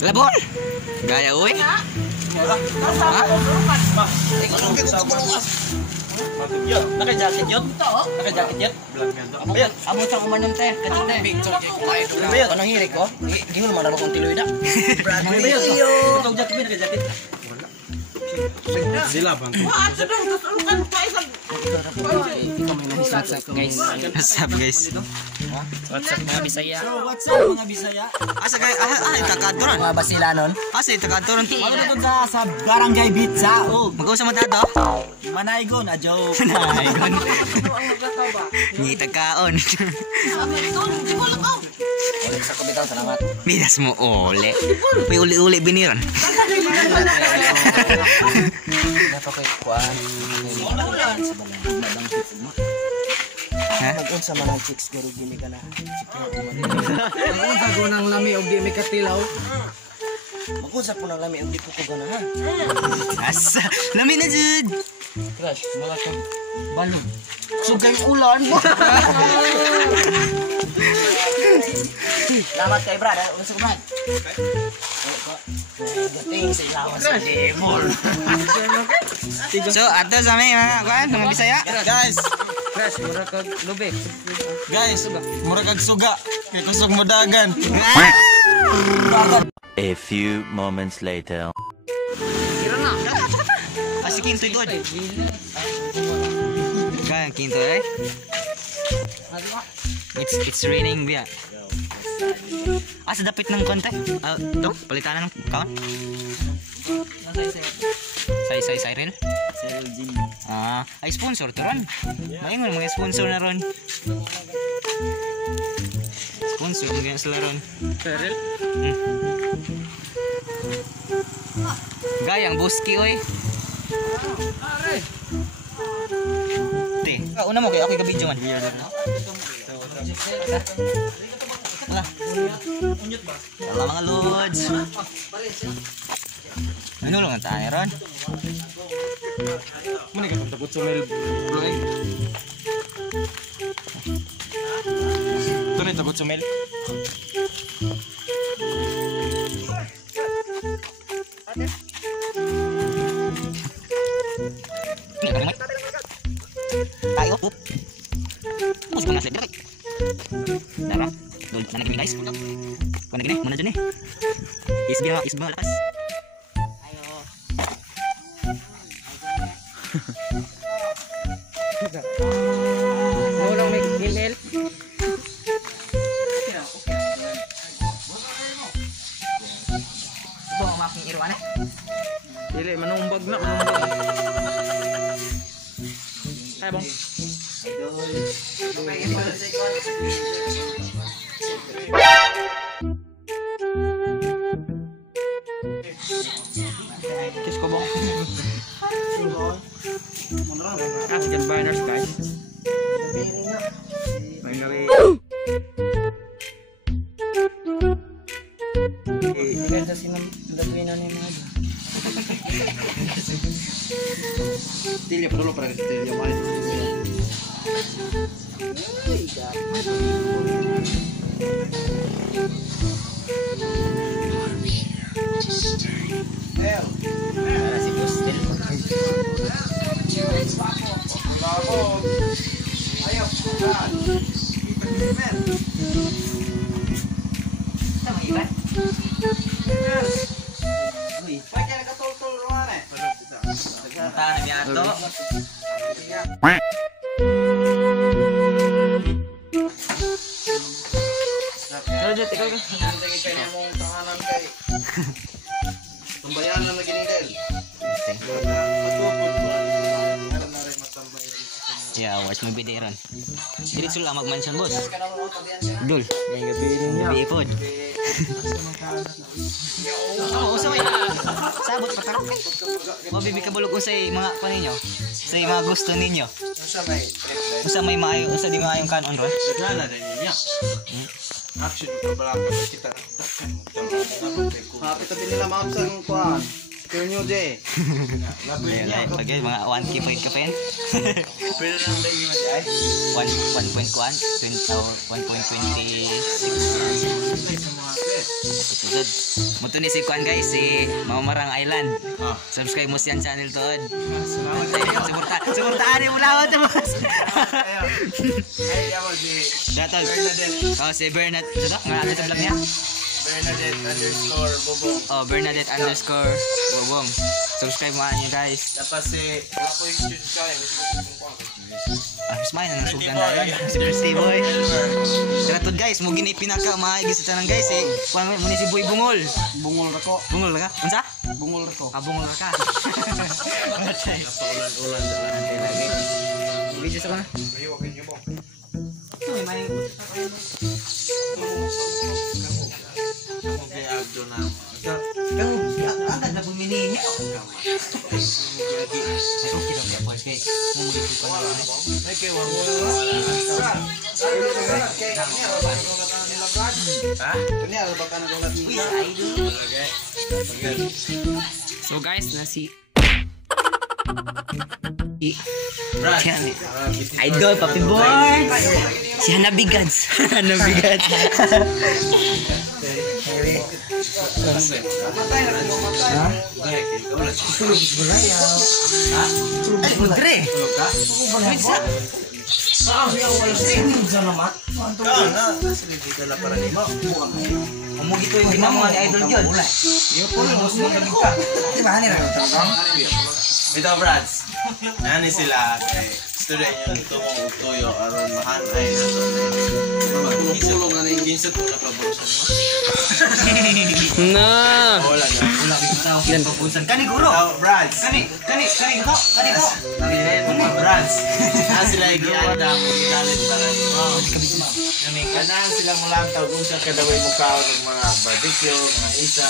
Labon. Gaya uy. Naka-jacket yun? Naka-jacket yun? Ayan, amo sa kumanon teh, kacit teh. Anong hirik ko? Gingol mo na kong tiloy na. Ano ba yun? Itong jacket ba naka-jacket? Sila bang? What's up guys? What's up mga Bisaya? What's up mga Bisaya? Asa guys? Takaturan. Mga Basilanon? Asa takaturan? Ano na doon sa Barangay Bitsa? Oh, Mag-usap mo tato? Manaygon, a joke. Manaygon. Hindi tagkaon. Ulit sa kubitaw, salamat. Bidas mo uli. May uli-uli biniran. Dato kay kuan. Ha? Mag-unsa man ang chicks guru gimi ka na. Ang tago ng lami og di may katilaw. Mag-unsa po ng lami ang di ko gana ha. Asa. Lami na jud. Crush, mga ka balong. Sugay ulan. Salamat kay Brad. Unsa ko Brad? Gating sa ilawan sa demol. So, ato sa may mga kuan, mga Bisaya. Guys, Crush, mura kag lubek. guys, mura kag suga. Kay kusog mo dagan. A few moments later. Asi kinto god. Kaya kinto eh. It's raining biya. Asa dapit ng konti? Dok, palitan ng kaon. Say Cyril. Ay sponsor to ron. Mayon mga sponsor na ron. Sponsor mga sila ron. Cyril? Gayang buski oy. Te, una mo kay ako ka-video man. Wala mga lods. Ano lang ang tayo ron? Muna ka takot sumel bulay. Ito rin takot sumel. Tayo. Mus ko na sa direct. Dara. Doon na naging guys. Kuan gini, muna dyan eh. Isba lakas. Ayo. Mo lang may email. Bo making irwan eh. Dili manumbag na, manumbag. Ay bang. Kiss ko bang. Ask and banners guys. Finally. Ganda sinam gagawin na ni mga. Tilya perlu para tilya main. Para si Gustil. Sama ikan. Tahan biya to. Project ikaw ka. Pembayaran lagi nih Del. Ya, watch mo bidiran. Dili sula mag-mention boss. Dul. Yang gabihin niya. Bipod. Oh, usa may sabot pa tarok. Mabibi ka bulog usay mga kuan ninyo. Say mga gusto ninyo. Usa may maayo, usa di maayong kanon ron. Nala din niya. Action pa bala kita. Happy tabi nila maamsan kuan. Kunyo de. Pagay mga 1K point ka pen. Pero nang lagi mo ay. 1.1 Muto ni si Kuan guys, si Mamarang Island. Subscribe mo siyang channel tuod. Suportahan mo lawat mo. Ay, ako si Datol. Bernadette. Oh, si Bernadette. Ano? Nga sa vlog niya? Bernadette_Bobong. Bernadette_Bobong. Subscribe mo niyo guys. Dapat si ako yung student ka. Smile na nasugan na yun. Si Christy Boy. Tratod guys, mo gini pinaka maigi sa tanan guys eh. Kuan mo ni si Boy Bungol. Bungol ra ko. Bungol ka? Unsa? Bungol ra ko. Bungol ka. Ulan-ulan Lagi. Video sa kana. Okay, agdo na. Agad na bumini niya. Okay lang ya boys kay. Mumuli ko pa lang. Ay, kay wala. Ha? Kunya ba ka nang ulat ni? So guys, nasi Brad. Idol, Papi Boy. Si Hanabi Gads. Hanabi Gads. Ay, magre. Umugito yung ginamo ni Idol John. Ito, Brads. Nani sila kay student yung tumong tuyo aron mahan ay nato na. Isulong na yung ginsa ko na paborsan mo. Na. Wala na. Wala bitaw kita papunsan. Kani guro. Oh, Brads. Kani ko. Mga Brads. Na sila gianda mo galit para nimo. Kani kanan sila mo lang tawag sa kadaway mo kaon ng mga barbecue, mga isa.